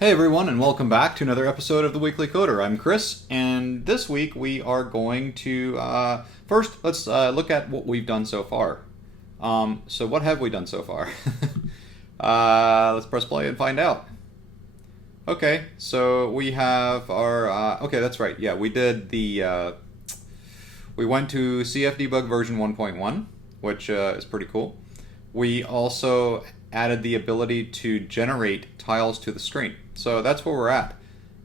Hey everyone, and welcome back to another episode of the Weekly Coder. I'm Chris, and this week we are going to first let's look at what we've done so far. So what have we done so far? Let's press play and find out. Okay, so we have our okay, that's right. Yeah, we did the we went to CFDebug version 1.1, which is pretty cool. We also added the ability to generate tiles to the screen. So that's where we're at.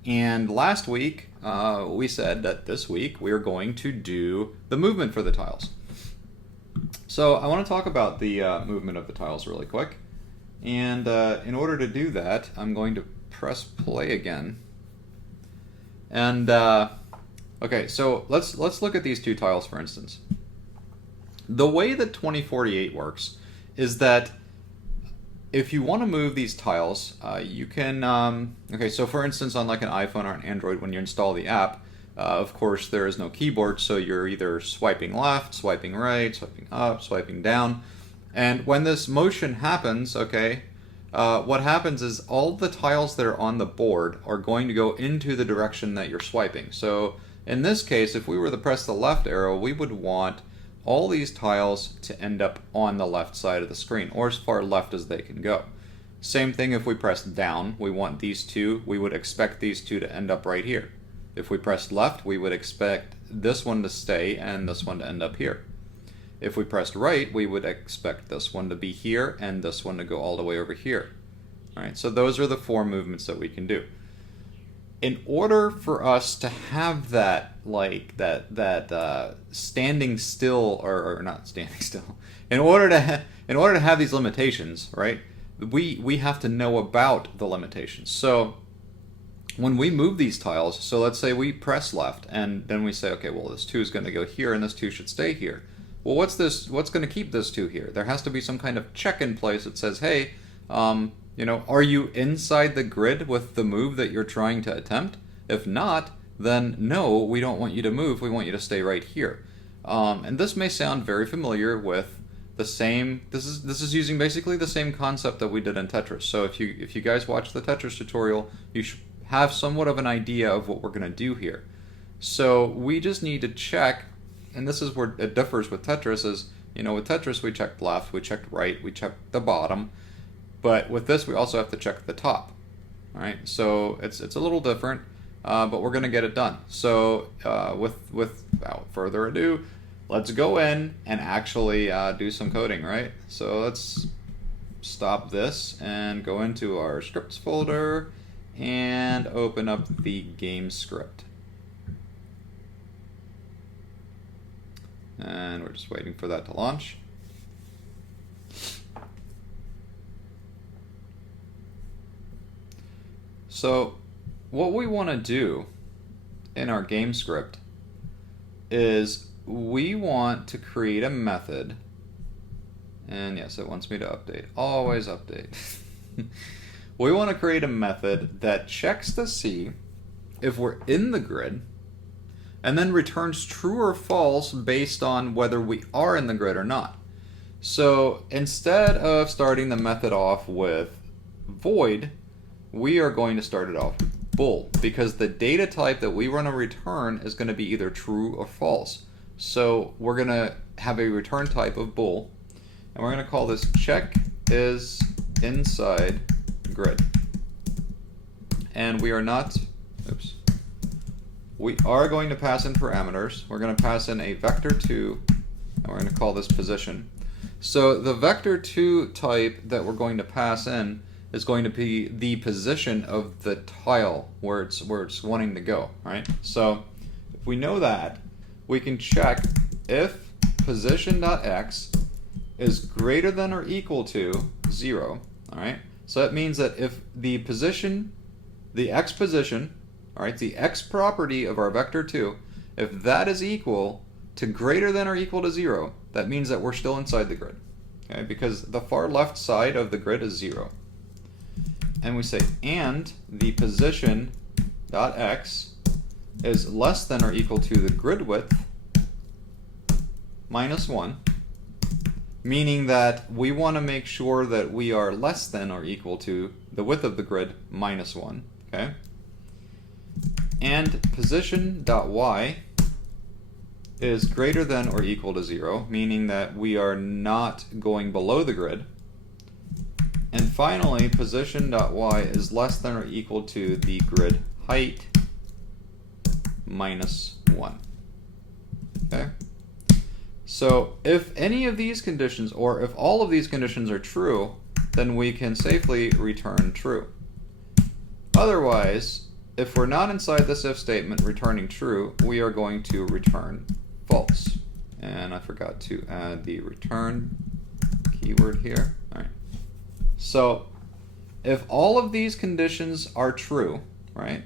And last week, we said that this week we are going to do the movement for the tiles. So I want to talk about the movement of the tiles really quick. And in order to do that, I'm going to press play again. And okay, so let's look at these two tiles for instance. The way that 2048 works is that if you want to move these tiles, you can, okay, so for instance on like an iPhone or an Android, when you install the app, of course there is no keyboard, so you're either swiping left, swiping right, swiping up, swiping down. And when this motion happens, okay, what happens is all the tiles that are on the board are going to go into the direction that you're swiping. So in this case, if we were to press the left arrow, we would want all these tiles to end up on the left side of the screen, or as far left as they can go. Same thing if we press down, we want these two, we would expect these two to end up right here. If we press left, we would expect this one to stay and this one to end up here. If we pressed right, we would expect this one to be here and this one to go all the way over here. Alright, so those are the four movements that we can do. In order for us to have that, like that standing still, or not standing still, in order to have these limitations, right? We have to know about the limitations. So when we move these tiles, so let's say we press left, and then we say, okay, well this 2 is going to go here, and this 2 should stay here. Well, what's going to keep this 2 here? There has to be some kind of check in place that says, hey, you know, are you inside the grid with the move that you're trying to attempt? If not, then no, we don't want you to move, we want you to stay right here. And this may sound very familiar with the same, this is using basically the same concept that we did in Tetris. So if you guys watch the Tetris tutorial, you should have somewhat of an idea of what we're going to do here. So we just need to check, and this is where it differs with Tetris, is, you know, with Tetris we checked left, we checked right, we checked the bottom. But with this, we also have to check the top. All right, so it's a little different, but we're going to get it done. So without further ado, let's go in and actually do some coding, right? So let's stop this and go into our scripts folder and open up the game script. And we're just waiting for that to launch. So what we want to do in our game script is we want to create a method, and yes, it wants me to update. Always update. We want to create a method that checks to see if we're in the grid and then returns true or false based on whether we are in the grid or not. So instead of starting the method off with void, we are going to start it off with bool, because the data type that we want to return is going to be either true or false. So we're going to have a return type of bool, and we're going to call this check is inside grid. And we are not, oops, we are going to pass in parameters. We're going to pass in a vector2, and we're going to call this position. So the vector2 type that we're going to pass in is going to be the position of the tile where it's wanting to go, right? So if we know that, we can check if position.x is greater than or equal to 0, all right? So that means that if the position, the x position, all right, the x property of our vector2, if that is equal to greater than or equal to 0, that means that we're still inside the grid, okay? Because the far left side of the grid is 0. And we say, and the position dot x is less than or equal to the grid width minus 1, meaning that we want to make sure that we are less than or equal to the width of the grid minus 1. Okay? And position.y is greater than or equal to 0, meaning that we are not going below the grid. And finally, position.y is less than or equal to the grid height minus 1. Okay? So if any of these conditions, or if all of these conditions are true, then we can safely return true. Otherwise, if we're not inside this if statement returning true, we are going to return false. And I forgot to add the return keyword here. All right. So if all of these conditions are true, right?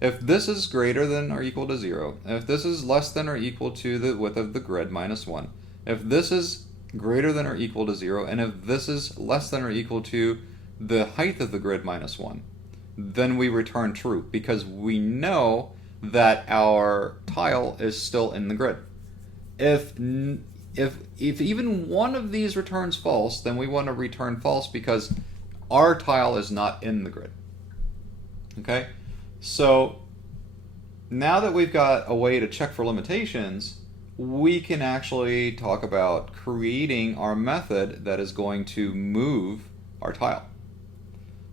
If this is greater than or equal to 0, if this is less than or equal to the width of the grid minus 1, if this is greater than or equal to 0, and if this is less than or equal to the height of the grid minus 1, then we return true because we know that our tile is still in the grid. If even one of these returns false, then we want to return false because our tile is not in the grid. Okay? So now that we've got a way to check for limitations, we can actually talk about creating our method that is going to move our tile.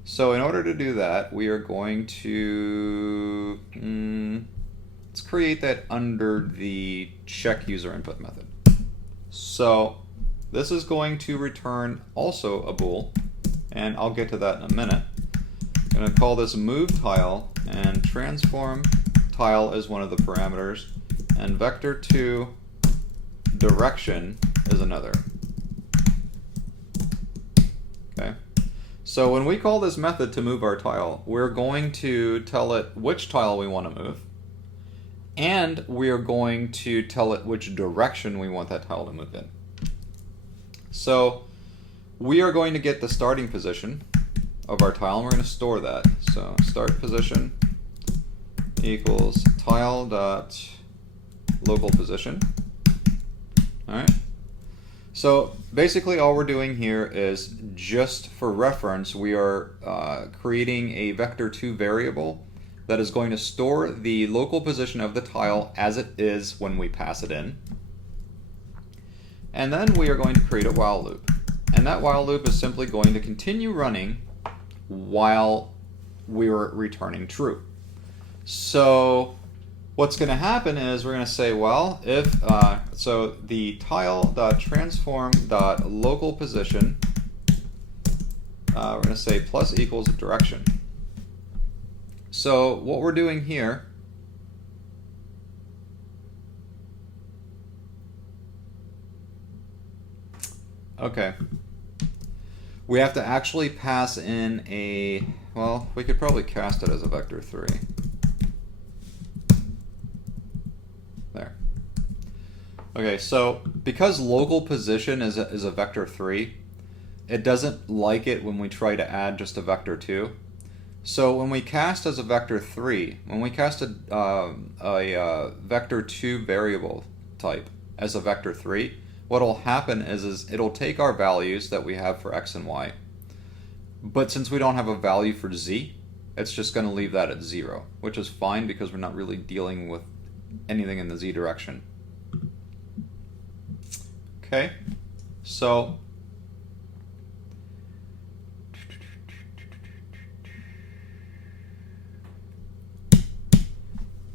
So in order to do that, we are going to let's create that under the check user input method. So this is going to return also a bool, and I'll get to that in a minute. I'm going to call this move tile, and transform tile is one of the parameters, and vector2 direction is another. Okay. So when we call this method to move our tile, we're going to tell it which tile we want to move, and we are going to tell it which direction we want that tile to move in. So we are going to get the starting position of our tile, and we're going to store that. So start position equals tile dot local position. All right. So basically all we're doing here is, just for reference, we are creating a vector2 variable that is going to store the local position of the tile as it is when we pass it in. And then we are going to create a while loop. And that while loop is simply going to continue running while we're returning true. So what's going to happen is we're going to say, well, if so the tile.transform.local position, we're going to say plus equals direction. So what we're doing here we have to actually pass in a, well, we could probably cast it as a vector 3. There. Okay, so because local position is a vector 3, it doesn't like it when we try to add just a vector 2. So when we cast as a vector 3, when we cast a vector 2 variable type as a vector 3, what will happen is it'll take our values that we have for x and y, but since we don't have a value for z, it's just going to leave that at 0, which is fine because we're not really dealing with anything in the z direction. Okay, so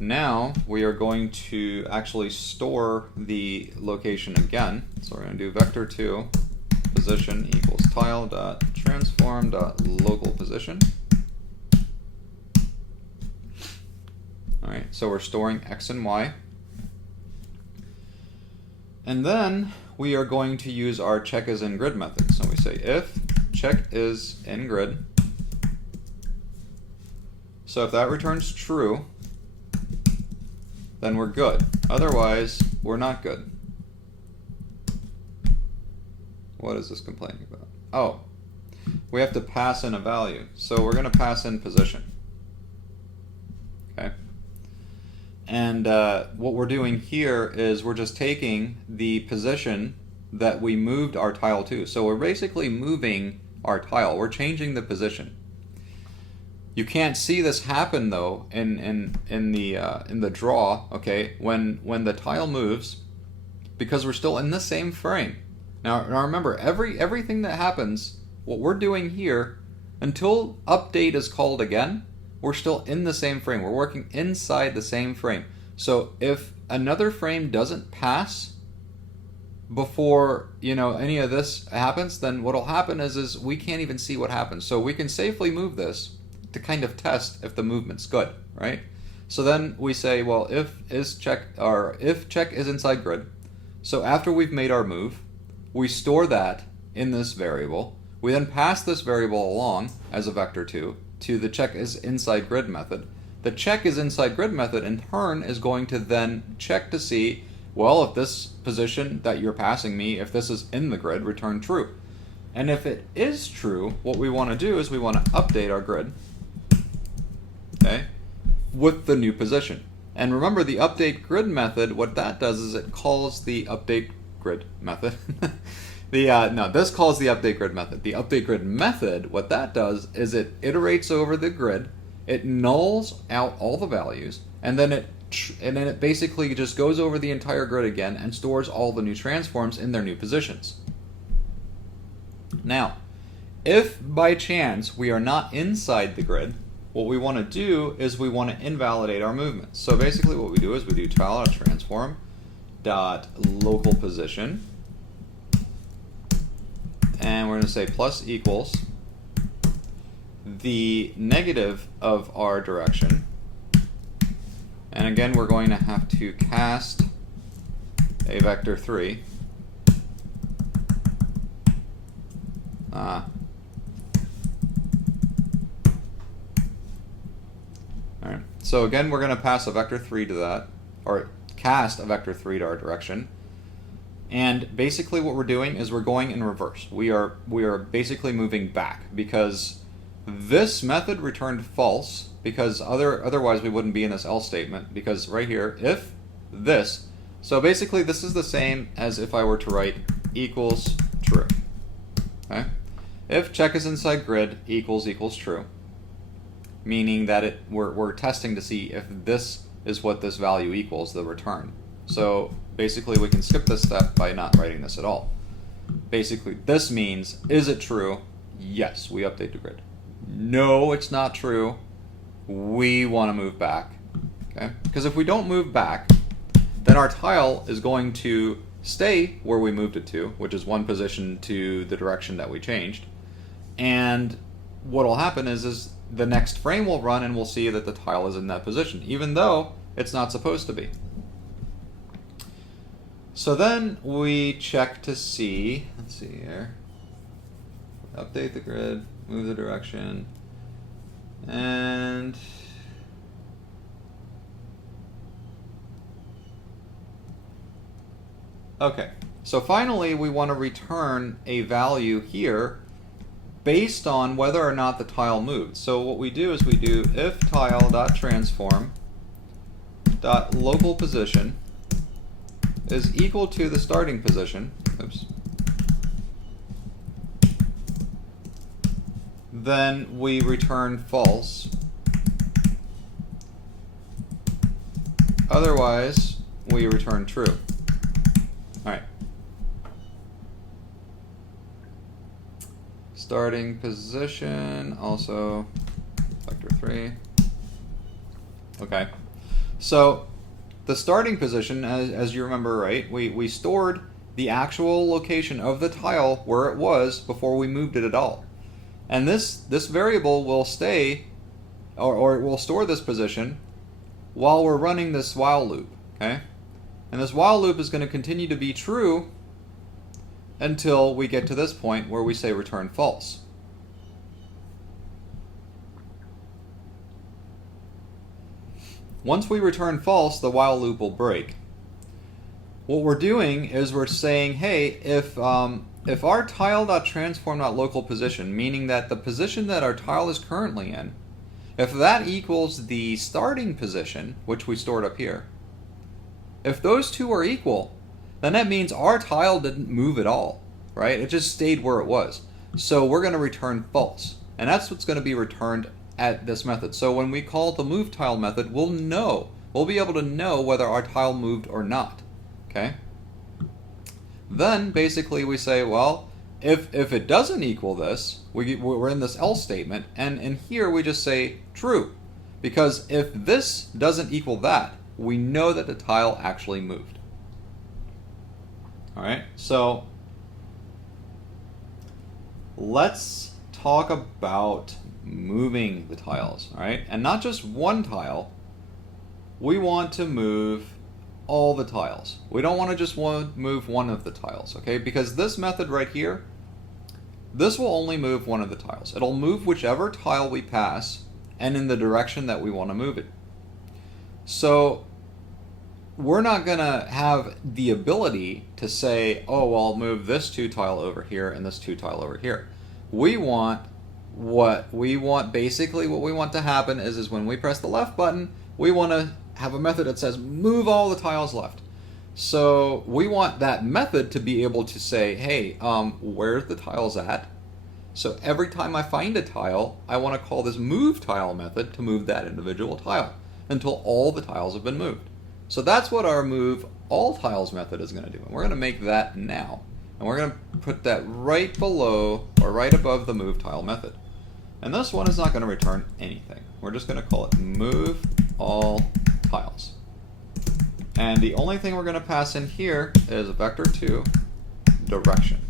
now we are going to actually store the location again. So we're going to do vector2 position equals tile.transform.local position. All right, so we're storing x and y. And then we are going to use our check is in grid method. So we say if check is in grid. So if that returns true, then we're good. Otherwise, we're not good. What is this complaining about? Oh, we have to pass in a value. So we're going to pass in position. Okay. And what we're doing here is we're just taking the position that we moved our tile to. So we're basically moving our tile. We're changing the position. You can't see this happen though in the draw, okay, when the tile moves, because we're still in the same frame. Now remember, everything that happens, what we're doing here, until update is called again, we're still in the same frame. We're working inside the same frame. So if another frame doesn't pass before, you know, any of this happens, then what'll happen is we can't even see what happens. So we can safely move this to kind of test if the movement's good, right? So then we say, well, if check is inside grid. So after we've made our move, we store that in this variable. We then pass this variable along as a vector2 to the check is inside grid method. The check is inside grid method in turn is going to then check to see, well, if this position that you're passing me, if this is in the grid, return true. And if it is true, what we want to do is we want to update our grid, okay, with the new position. And remember, the update grid method, what that does is it calls the update grid method. This calls the update grid method. The update grid method, what that does is it iterates over the grid, it nulls out all the values, and then it basically just goes over the entire grid again and stores all the new transforms in their new positions. Now, if by chance we are not inside the grid, what we want to do is we want to invalidate our movements. So basically what we do is we do tile.transform dot local position, and we're going to say plus equals the negative of our direction. And again, we're going to have to cast a vector3. Alright, so again, we're going to pass a vector3 to that, or cast a vector3 to our direction. And basically what we're doing is we're going in reverse. We are basically moving back, because this method returned false, because otherwise we wouldn't be in this else statement, because right here, if this, so basically this is the same as if I were to write equals true. Okay? If check is inside grid equals true, meaning that we're testing to see if this is what this value equals, the return. So basically we can skip this step by not writing this at all. Basically this means, is it true? Yes, we update the grid. No, it's not true. We want to move back. Okay? Because if we don't move back, then our tile is going to stay where we moved it to, which is one position to the direction that we changed. And what will happen is the next frame will run and we'll see that the tile is in that position, even though it's not supposed to be. So then we check to see, let's see here, update the grid, move the direction, and okay, so finally we want to return a value here based on whether or not the tile moved. So what we do is we do if tile.transform dot local position is equal to the starting position, oops, then we return false. Otherwise, we return true. Alright. Starting position, also vector3. Okay. So the starting position, as you remember, right, we stored the actual location of the tile where it was before we moved it at all. And this variable will stay, or it will store this position while we're running this while loop, okay? And this while loop is going to continue to be true until we get to this point where we say return false. Once we return false, the while loop will break. What we're doing is we're saying, hey, if our tile.transform.local position, meaning that the position that our tile is currently in, if that equals the starting position, which we stored up here, if those two are equal, then that means our tile didn't move at all, right? It just stayed where it was. So we're going to return false. And that's what's going to be returned at this method. So when we call the move tile method, we'll be able to know whether our tile moved or not. Okay? Then basically we say, well, if it doesn't equal this, we're in this else statement, and in here we just say true. Because if this doesn't equal that, we know that the tile actually moved. Alright, so let's talk about moving the tiles, alright? And not just one tile, we want to move all the tiles. We don't want to just move one of the tiles, okay? Because this method right here, this will only move one of the tiles. It'll move whichever tile we pass and in the direction that we want to move it. So we're not going to have the ability to say, oh, well, I'll move this 2 tile over here and this 2 tile over here. Basically what we want to happen is when we press the left button, we want to have a method that says move all the tiles left. So we want that method to be able to say, hey, where's the tiles at? So every time I find a tile, I want to call this move tile method to move that individual tile until all the tiles have been moved. So that's what our move all tiles method is going to do. And we're going to make that now. And we're going to put that right below or right above the move tile method. And this one is not going to return anything. We're just going to call it move all tiles. And the only thing we're going to pass in here is vector2 direction.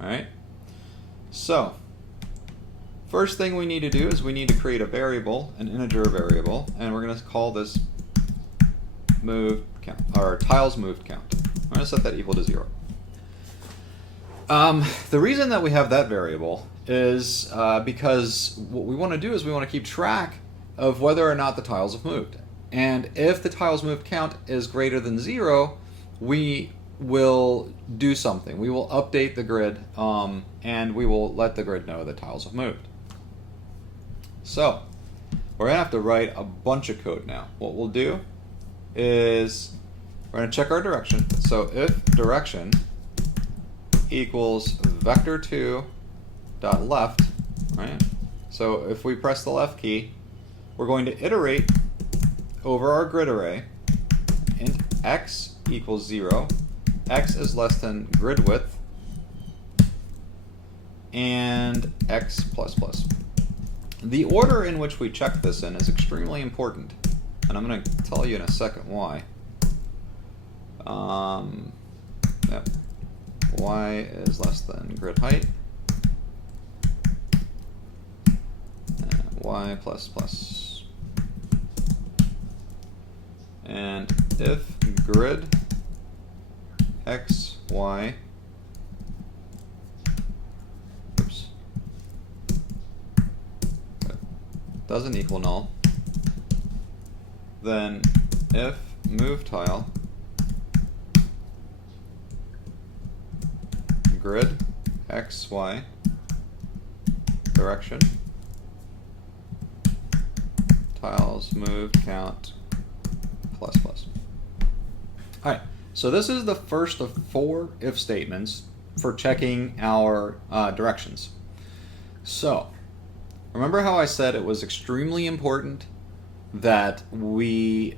Alright? So, first thing we need to do is we need to create a variable, an integer variable, and we're going to call this move count, or tiles moved count. I'm going to set that equal to 0. The reason that we have that variable is because what we want to do is we want to keep track of whether or not the tiles have moved. And if the tiles moved count is greater than 0, we will do something. We will update the grid, and we will let the grid know that tiles have moved. So, we're going to have to write a bunch of code now. What we'll do is we're going to check our direction. So if direction equals vector2 dot left, right? So if we press the left key, we're going to iterate over our grid array int x equals 0, x is less than grid width, and x plus plus. The order in which we check this in is extremely important, and I'm going to tell you in a second why. Yep. Y is less than grid height, and y plus plus. And if grid x, y, doesn't equal null, then if move tile grid x, y direction tiles moved count plus plus. Alright, so this is the first of 4 if statements for checking our directions. So remember how I said it was extremely important that we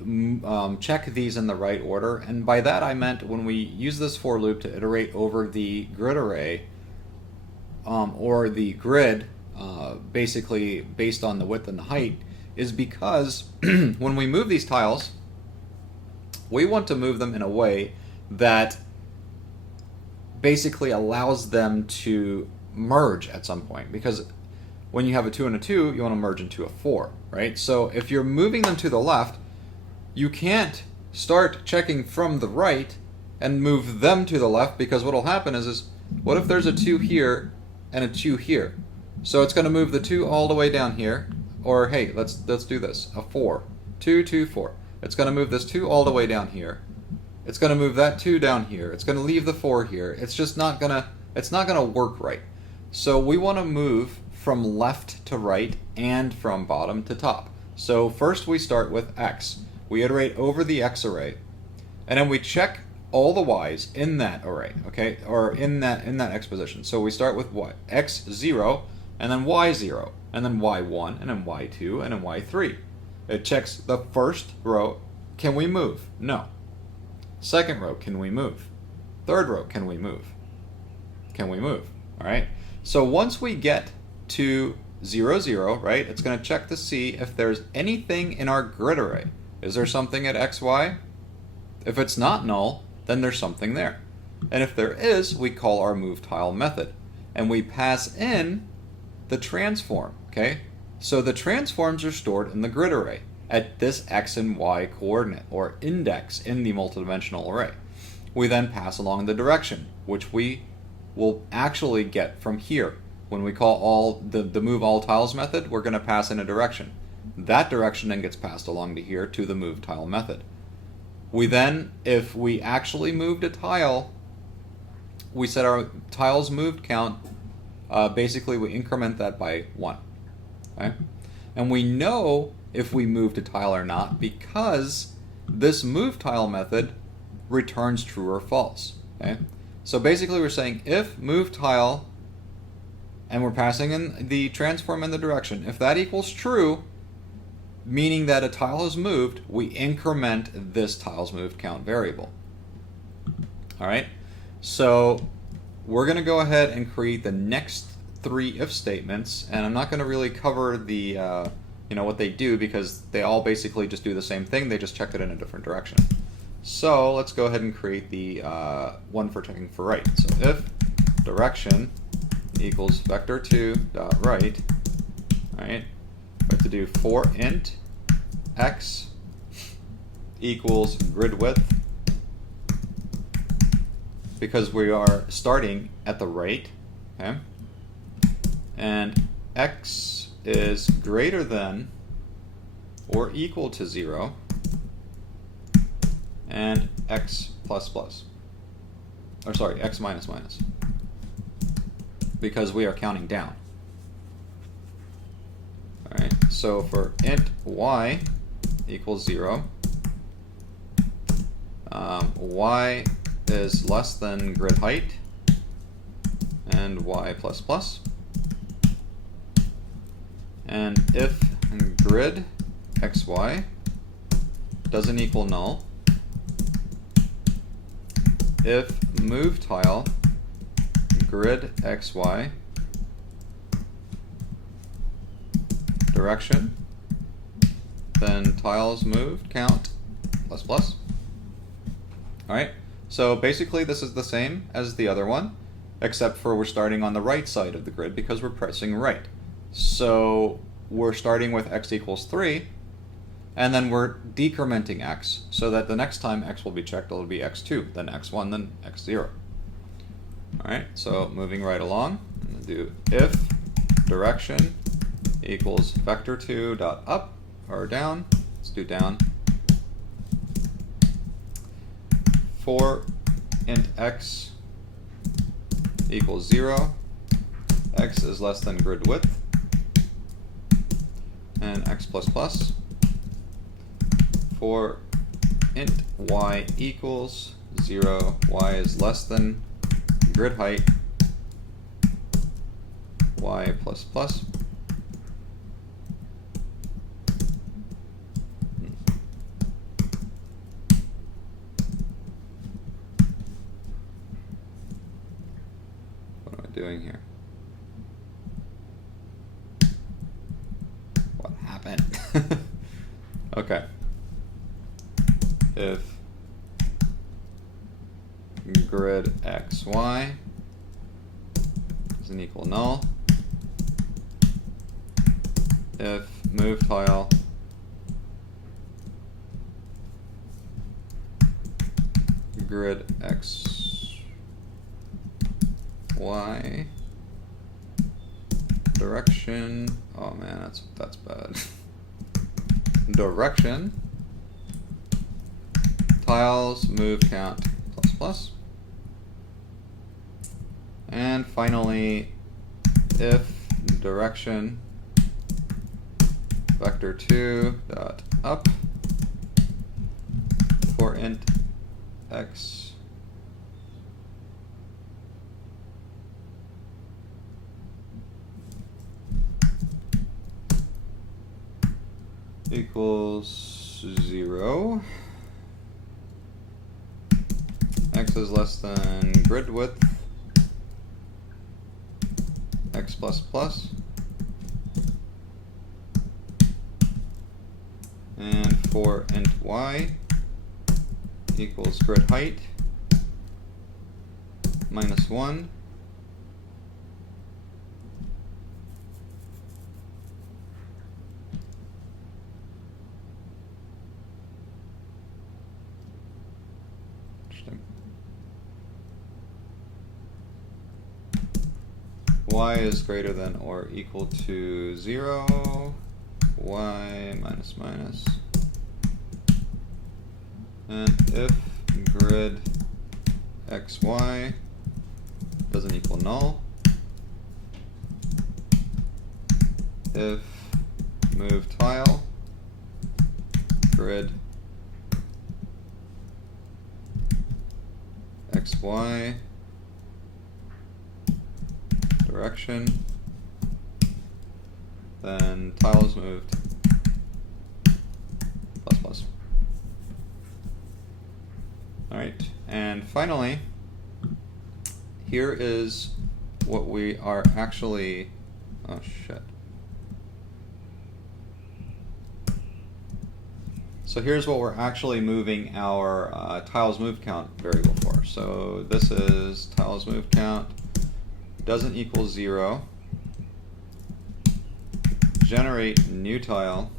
check these in the right order? And by that I meant when we use this for loop to iterate over the grid array, or the grid, basically based on the width and the height, is because when we move these tiles, we want to move them in a way that basically allows them to merge at some point. Because when you have a 2 and a 2, you want to merge into a 4, right? So if you're moving them to the left, you can't start checking from the right and move them to the left, because what will happen is what if there's a 2 here and a 2 here? So it's going to move the 2 all the way down here, or hey, let's do this, a 4, 2, 2, 4. It's going to move this 2 all the way down here. It's going to move that 2 down here. It's going to leave the 4 here. It's just not going to work right. So we want to move from left to right and from bottom to top. So first we start with x. We iterate over the x array, and then we check all the y's in that array, okay, or in that x position. So we start with what? X 0, and then y0, and then y1, and then y2, and then y3. It checks the first row, can we move? No. Second row, can we move? Third row, can we move? Can we move? All right. So once we get to 0, 0, right, it's going to check to see if there's anything in our grid array. Is there something at x, y? If it's not null, then there's something there. And if there is, we call our moveTile method. And we pass in the transform, okay? So the transforms are stored in the grid array at this x and y coordinate, or index in the multidimensional array. We then pass along the direction, which we will actually get from here. When we call the move all tiles method, we're going to pass in a direction. That direction then gets passed along to here to the move tile method. We then, if we actually moved a tile, we set our tiles moved count, basically we increment that by 1. Okay? And we know if we moved a tile or not because this move tile method returns true or false. Okay? So basically we're saying if move tile, and we're passing in the transform in the direction, if that equals true, meaning that a tile is moved, we increment this tile's moved count variable. All right, so we're going to go ahead and create the next 3 if statements, and I'm not going to really cover the what they do because they all basically just do the same thing. They just check it in a different direction. So let's go ahead and create the one for checking for right. So if direction equals vector2 dot right. All right, we have to do for int x equals grid width, because we are starting at the right, okay? And x is greater than or equal to 0, and x plus plus, or sorry, x minus minus, because we are counting down. All right, so for int y equals 0, y is less than grid height, and y plus plus. And if grid xy doesn't equal null, if move tile grid xy direction, then tiles moved count plus plus. All right, so basically this is the same as the other one, except for we're starting on the right side of the grid because we're pressing right. So we're starting with x equals 3, and then we're decrementing x so that the next time x will be checked, it'll be x2, then x1, then x0. All right, so moving right along, I'm going to do if direction equals vector2 dot up or down. Let's do down. For int x equals 0, x is less than grid width, and x plus plus. For int y equals 0, y is less than grid height, y plus plus. What am I doing here? What happened? Okay. If grid xy doesn't equal null, if move tile grid xy direction, oh man, that's bad. Direction tiles move count plus plus. And finally, if direction vector2 dot up for int x equals 0. X is less than grid width x plus plus, and for int y equals grid height minus 1 . Y is greater than or equal to 0, y minus minus, and if grid xy doesn't equal null, if move tile grid xy direction, then tile is moved plus plus. Alright, and finally, here is what we are actually, oh shit. So here's what we're actually moving our tiles move count variable for. So this is tiles move count doesn't equal 0, generate new tile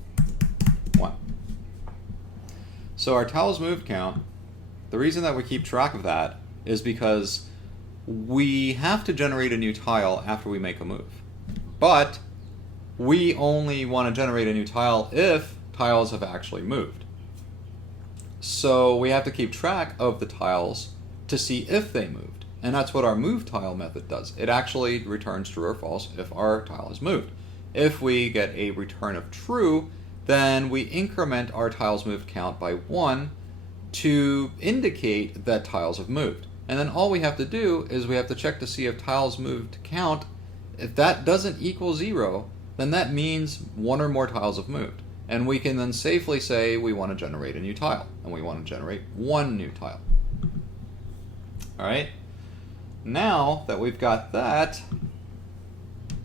1. So our tiles moved count, the reason that we keep track of that is because we have to generate a new tile after we make a move. But we only want to generate a new tile if tiles have actually moved. So we have to keep track of the tiles to see if they moved. And that's what our move tile method does. It actually returns true or false if our tile is moved. If we get a return of true, then we increment our tiles moved count by 1 to indicate that tiles have moved. And then all we have to do is we have to check to see if tiles moved count. If that doesn't equal 0, then that means one or more tiles have moved. And we can then safely say we want to generate a new tile, and we want to generate one new tile. All right. Now that we've got that,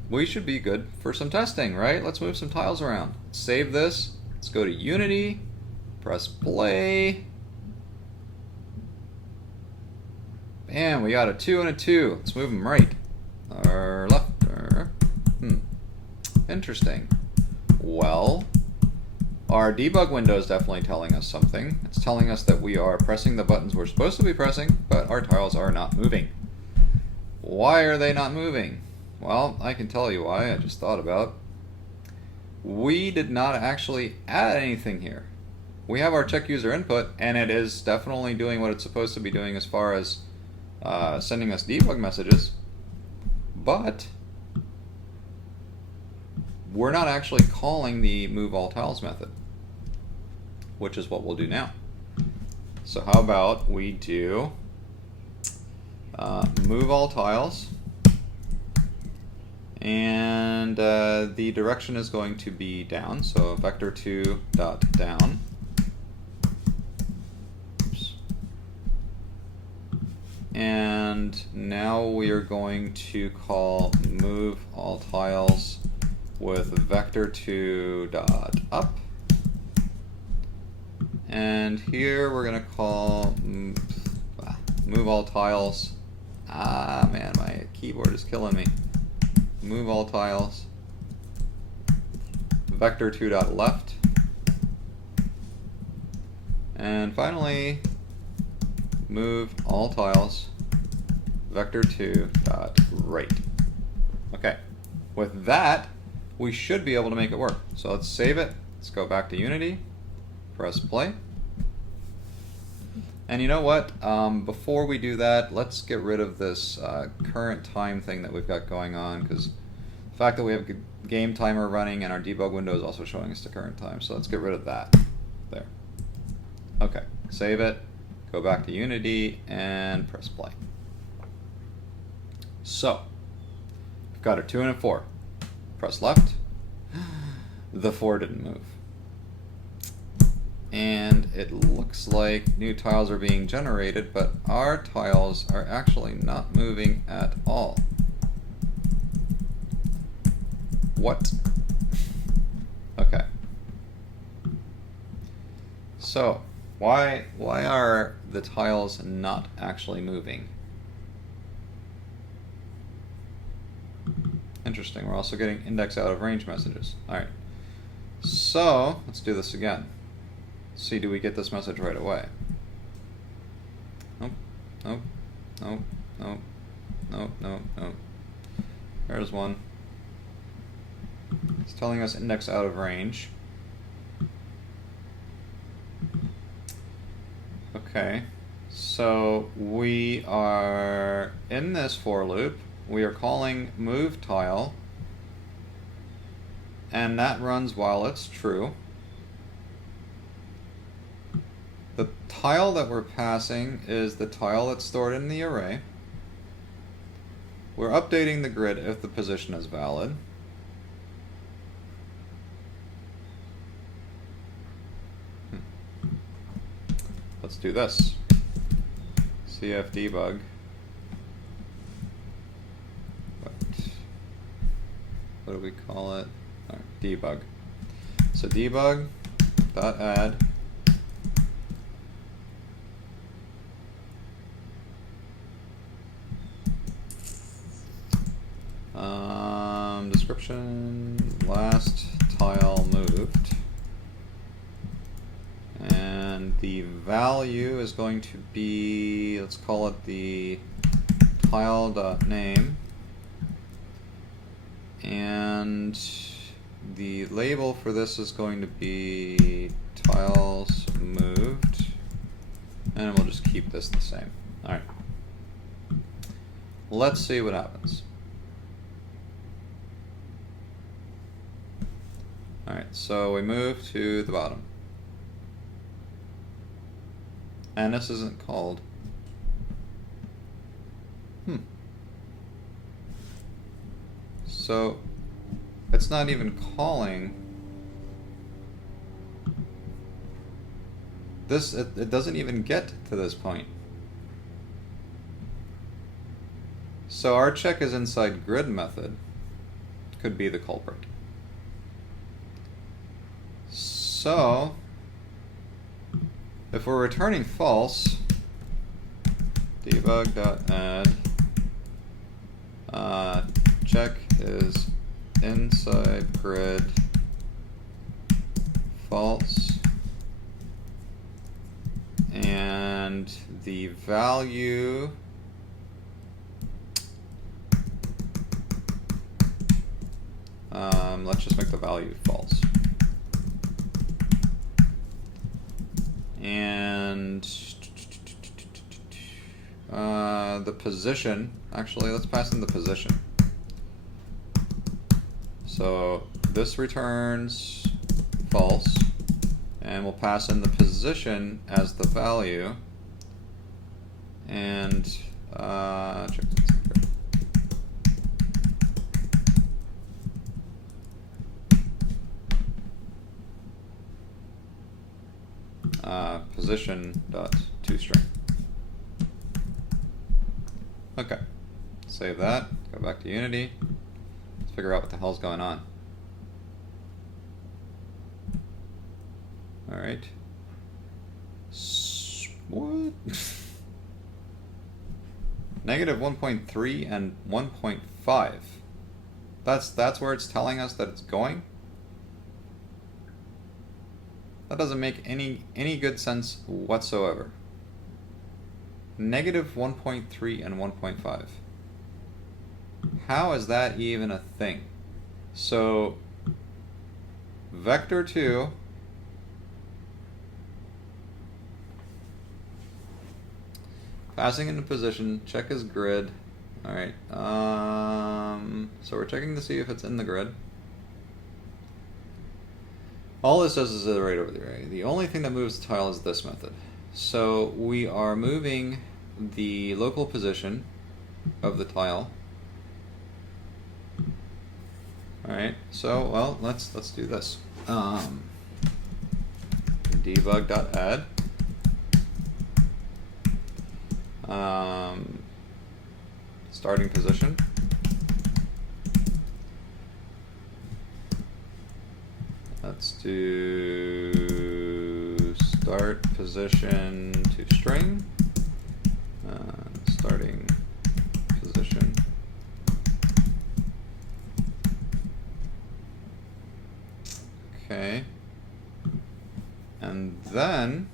we should be good for some testing, right? Let's move some tiles around. Save this. Let's go to Unity, press play. Bam, we got a 2 and a 2. Let's move them right. Or left. Or, interesting. Well, our debug window is definitely telling us something. It's telling us that we are pressing the buttons we're supposed to be pressing, but our tiles are not moving. Why are they not moving? Well, I can tell you why. I just thought about. We did not actually add anything here. We have our check user input, and it is definitely doing what it's supposed to be doing as far as sending us debug messages, but we're not actually calling the move all tiles method, which is what we'll do now. So how about we do move all tiles, and the direction is going to be down, so vector2 dot down. Oops. And now we are going to call move all tiles with vector2 dot up, and here we're going to call move all tiles. Ah man, my keyboard is killing me. Move all tiles vector2 dot left, and finally move all tiles vector2 dot right. Okay, with that we should be able to make it work. So let's save it. Let's go back to Unity, press play. And you know what? Before we do that, let's get rid of this current time thing that we've got going on, because the fact that we have a game timer running and our debug window is also showing us the current time. So let's get rid of that. There. Okay, save it, go back to Unity, and press play. So, we've got a 2 and a 4. Press left. The 4 didn't move. And it looks like new tiles are being generated, but our tiles are actually not moving at all. What? Okay. So, why are the tiles not actually moving? Interesting. We're also getting index out of range messages. Alright. So, let's do this again. See, do we get this message right away? Nope. Nope. Nope. Nope. Nope. Nope. Nope. There's one. It's telling us index out of range. Okay. So we are in this for loop. We are calling move tile, and that runs while it's true. The tile that we're passing is the tile that's stored in the array. We're updating the grid if the position is valid. Let's do this. CF debug. What do we call it? Right, debug. So debug dot add description last tile moved, and the value is going to be, let's call it the tile.name, and the label for this is going to be tiles moved, and we'll just keep this the same. Alright, let's see what happens. Alright, so we move to the bottom. And this isn't called. So it's not even calling this. It doesn't even get to this point. So our check is inside grid method could be the culprit. So if we're returning false, debug.add check is inside grid false, and the value let's just make the value false. And the position, actually let's pass in the position. So this returns false, and we'll pass in the position as the value, and check this. Position dot toString. Okay, save that, go back to Unity, let's figure out what the hell's going on. Alright. What? Negative 1.3 and 1.5. That's where it's telling us that it's going? That doesn't make any good sense whatsoever. Negative 1.3 and 1.5. How is that even a thing? So vector 2 passing into position, check is grid. Alright, so we're checking to see if it's in the grid. All this does is iterate over the array. The only thing that moves the tile is this method. So we are moving the local position of the tile. Alright, so well let's do this. debug.add. Starting position. Let's do start position to string. Starting position. Okay. And then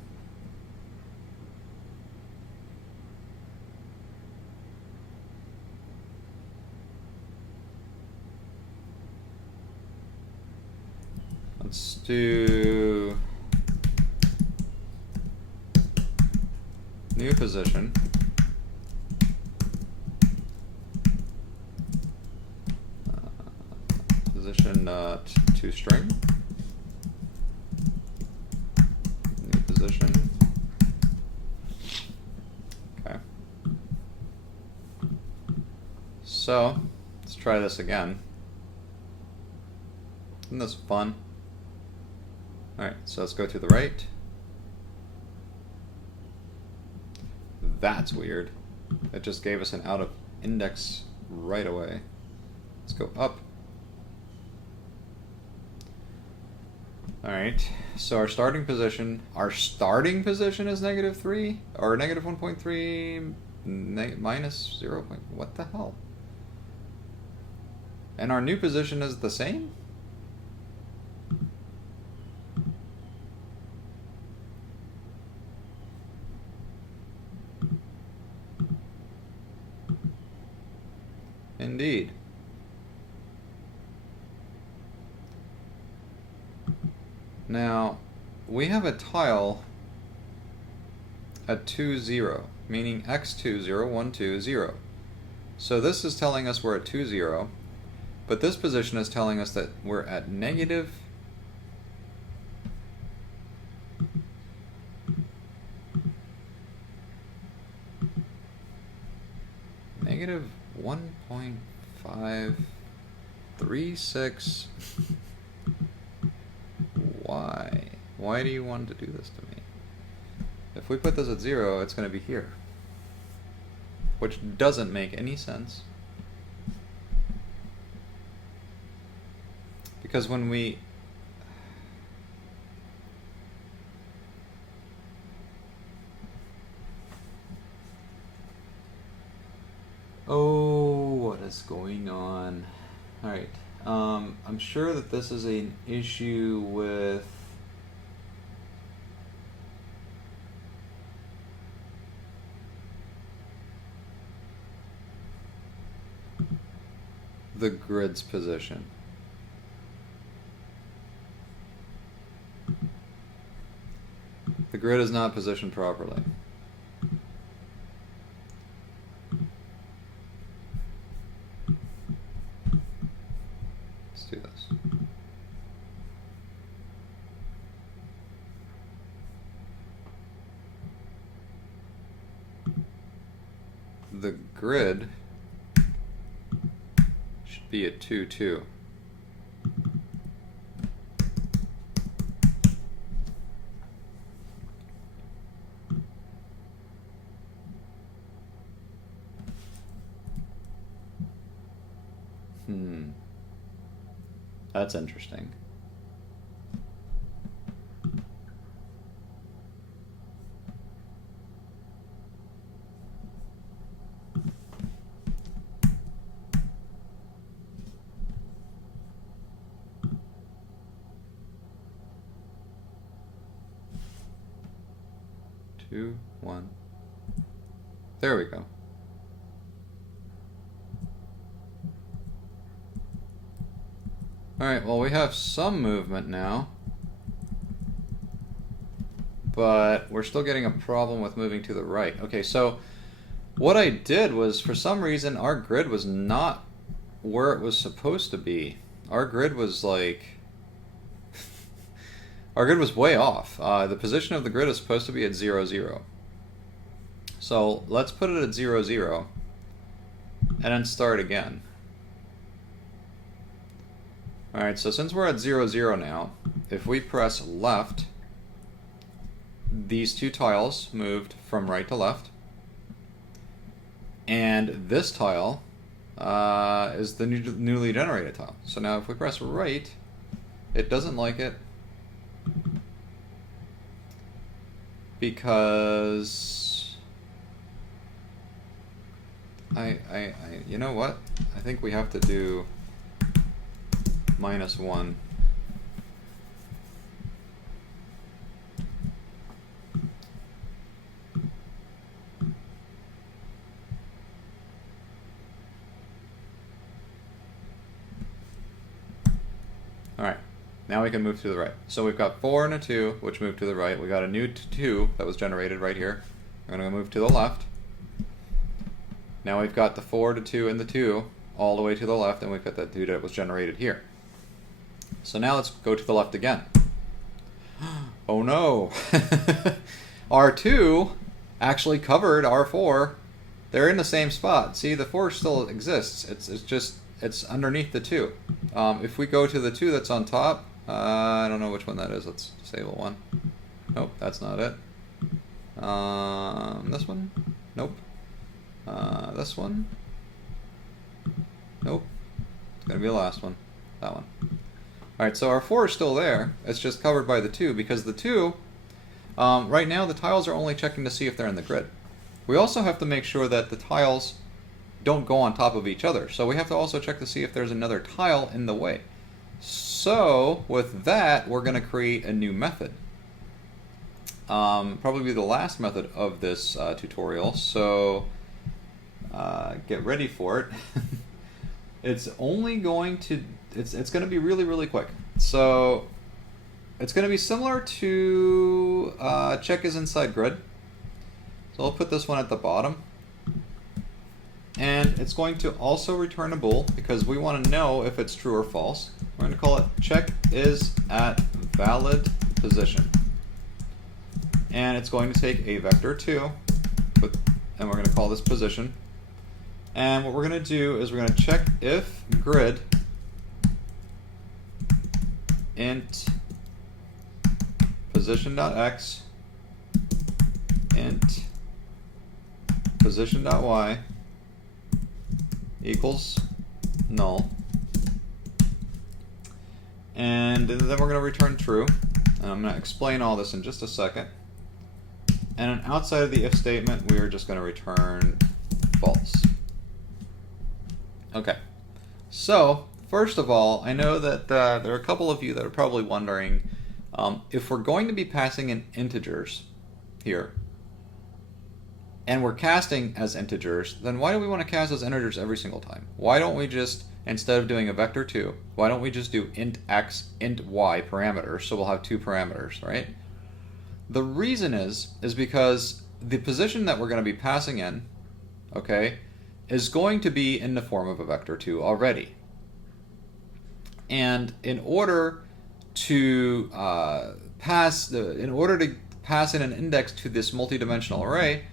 let's do new position. Position to string. New position. Okay. So let's try this again. Isn't this fun? Alright, so let's go to the right. That's weird. It just gave us an out of index right away. Let's go up. Alright, so our starting position is -3, or -1.3, minus 0. What the hell? And our new position is the same? Indeed. Now, we have a tile at 2, 0, meaning x2, 0, 1, 2, 0. So this is telling us we're at 2, 0, but this position is telling us that we're at negative negative 1.536. Why? Why do you want to do this to me? If we put this at 0, it's going to be here. Which doesn't make any sense. Because when we... Oh, what is going on? Alright. I'm sure that this is an issue with the grid's position. The grid is not positioned properly. Let's do this. The grid should be at 2, 2. That's interesting. Two, one. There we go. Alright, well, we have some movement now, but we're still getting a problem with moving to the right. Okay, so what I did was, for some reason, our grid was not where it was supposed to be. Our grid was like... our grid was way off. The position of the grid is supposed to be at 0, 0. So let's put it at 0, 0, and then start again. Alright, so since we're at 0, 0 now, if we press left these two tiles moved from right to left. And this tile is the newly generated tile. So now if we press right, it doesn't like it because you know what? I think we have to do -1. Alright, now we can move to the right. So we've got 4 and a 2, which moved to the right. We got a new 2 that was generated right here. We're going to move to the left. Now we've got the 4, the 2, and the 2 all the way to the left, and we've got that 2 that was generated here. So now let's go to the left again. Oh no! R2 actually covered R4. They're in the same spot. See, the 4 still exists. It's underneath the 2. If we go to the 2 that's on top, I don't know which one that is. Let's disable one. Nope, that's not it. This one? Nope. This one? Nope. It's going to be the last one. That one. Alright, so our 4 is still there. It's just covered by the 2 because the 2, right now the tiles are only checking to see if they're in the grid. We also have to make sure that the tiles don't go on top of each other. So we have to also check to see if there's another tile in the way. So with that, we're going to create a new method. Probably the last method of this tutorial. So get ready for it. It's only going to it's going to be really quick. So it's going to be similar to check is inside grid. So I'll put this one at the bottom. And it's going to also return a bool because we want to know if it's true or false. We're going to call it check is at valid position. And it's going to take a vector 2, and we're going to call this position. And what we're going to do is we're going to check if grid int position.x int position.y equals null, and then we're going to return true, and I'm going to explain all this in just a second. And then outside of the if statement, we are just going to return false. Okay, so first of all, I know that there are a couple of you that are probably wondering if we're going to be passing in integers here, and we're casting as integers, then why do we want to cast as integers every single time? Why don't we just, instead of doing a vector 2, why don't we just do int x, int y parameters, so we'll have 2 parameters, right? The reason is because the position that we're going to be passing in, okay, is going to be in the form of a vector 2 already. And in order to pass in an index to this multidimensional array,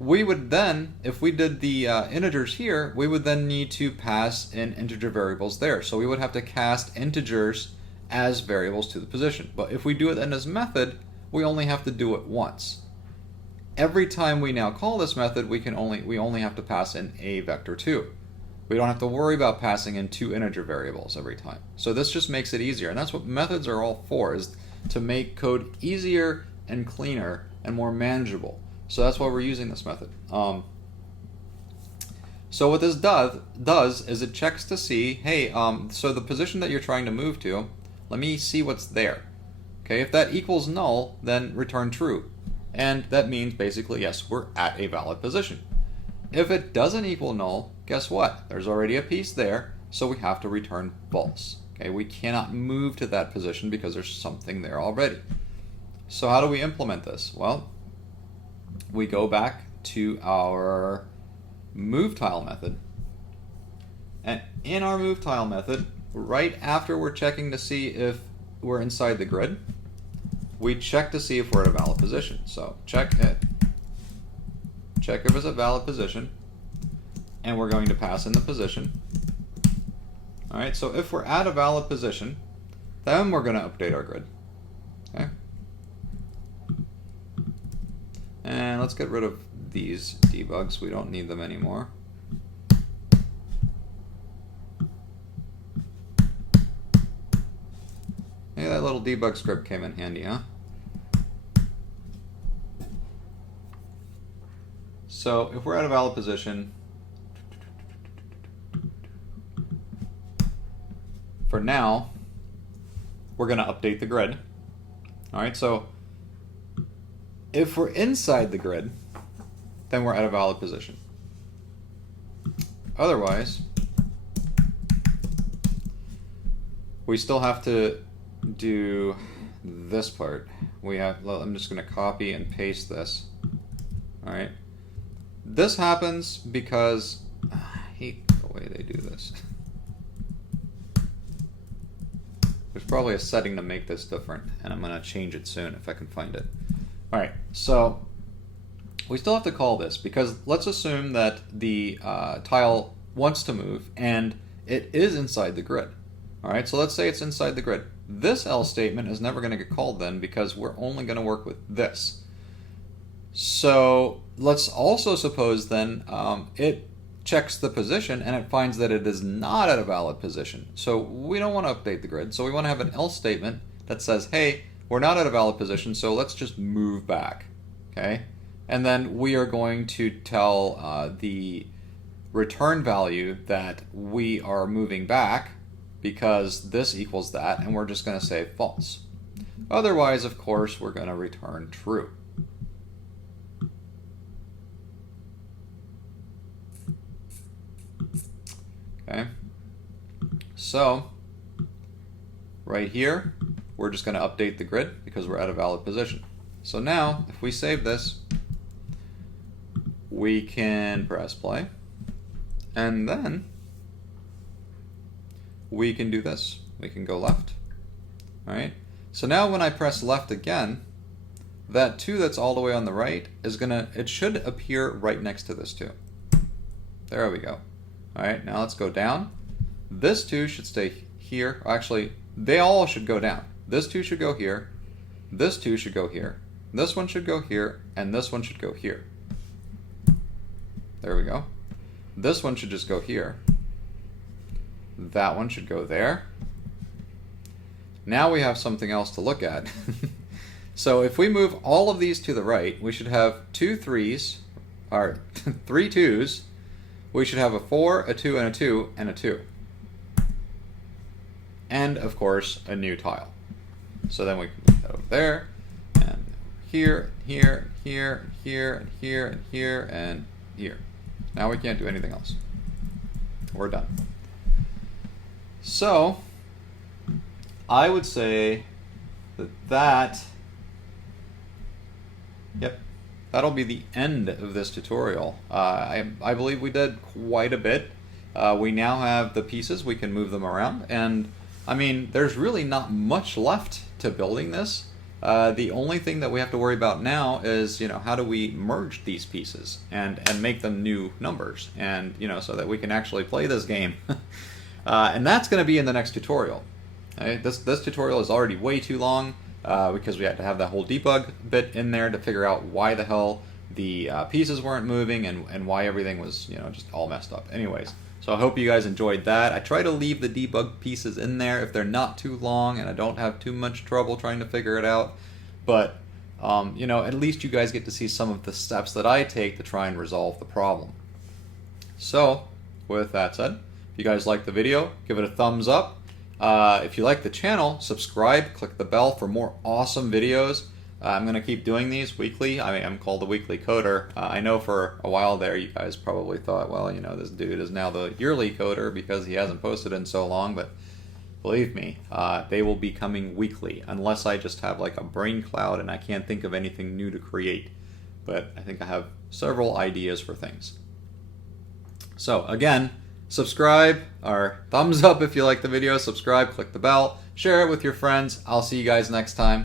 we would then, if we did the integers here, we would then need to pass in integer variables there. So we would have to cast integers as variables to the position. But if we do it in this method, we only have to do it once. Every time we now call this method, we only have to pass in a vector 2. We don't have to worry about passing in 2 integer variables every time. So this just makes it easier, and that's what methods are all for, is to make code easier and cleaner and more manageable. So that's why we're using this method. So what this does is it checks to see, hey, so the position that you're trying to move to, let me see what's there. Okay, if that equals null, then return true. And that means basically, yes, we're at a valid position. If it doesn't equal null, guess what? There's already a piece there, so we have to return false. Okay, we cannot move to that position because there's something there already. So how do we implement this? Well, we go back to our moveTile method. And in our moveTile method, right after we're checking to see if we're inside the grid, we check to see if we're at a valid position. So check it. Check if it's a valid position. And we're going to pass in the position. Alright, so if we're at a valid position, then we're going to update our grid. Okay. And let's get rid of these debugs. We don't need them anymore. Hey, that little debug script came in handy, huh? So if we're at a valid position, for now, we're going to update the grid. All right, so if we're inside the grid, then we're at a valid position. Otherwise, we still have to do this part. I'm just going to copy and paste this. All right. This happens because I hate the way they do this. There's probably a setting to make this different, and I'm going to change it soon if I can find it. All right, so we still have to call this because let's assume that the tile wants to move and it is inside the grid. All right, so let's say it's inside the grid. This else statement is never going to get called then because we're only going to work with this. So let's also suppose then it checks the position and it finds that it is not at a valid position. So we don't want to update the grid. So we want to have an else statement that says, hey, we're not at a valid position, so let's just move back. Okay? And then we are going to tell the return value that we are moving back because this equals that, and we're just going to say false. Otherwise, of course, we're going to return true. Okay, so right here, we're just going to update the grid because we're at a valid position. So now, if we save this, we can press play, and then we can do this. We can go left. All right. So now when I press left again, that 2 that's all the way on the right is it should appear right next to this 2. There we go. All right, now let's go down. This 2 should stay here. Actually, they all should go down. This 2 should go here. This 2 should go here. This one should go here, and this one should go here. There we go. This one should just go here. That one should go there. Now we have something else to look at. So if we move all of these to the right, we should have 2 3s, or 3 2s. We should have a 4, a 2, and a 2, and a 2. And, of course, a new tile. So then we can move that over there, and here, here, here, here, and here, and here, and here. Now we can't do anything else. We're done. So, I would say that yep. That'll be the end of this tutorial. I believe we did quite a bit. We now have the pieces, we can move them around, and I mean, there's really not much left to building this. The only thing that we have to worry about now is, how do we merge these pieces and make them new numbers, and so that we can actually play this game. And that's going to be in the next tutorial. Right? This tutorial is already way too long. Because we had to have that whole debug bit in there to figure out why the hell the pieces weren't moving and why everything was, just all messed up. Anyways, so I hope you guys enjoyed that. I try to leave the debug pieces in there if they're not too long and I don't have too much trouble trying to figure it out. But, at least you guys get to see some of the steps that I take to try and resolve the problem. So, with that said, if you guys liked the video, give it a thumbs up. If you like the channel, subscribe, click the bell for more awesome videos. I'm going to keep doing these weekly. I'm called the Weekly Coder. I know for a while there you guys probably thought, well, this dude is now the Yearly Coder because he hasn't posted in so long, but believe me, they will be coming weekly unless I just have like a brain cloud and I can't think of anything new to create. But I think I have several ideas for things. So again, subscribe, or thumbs up if you like the video, subscribe, click the bell, share it with your friends. I'll see you guys next time.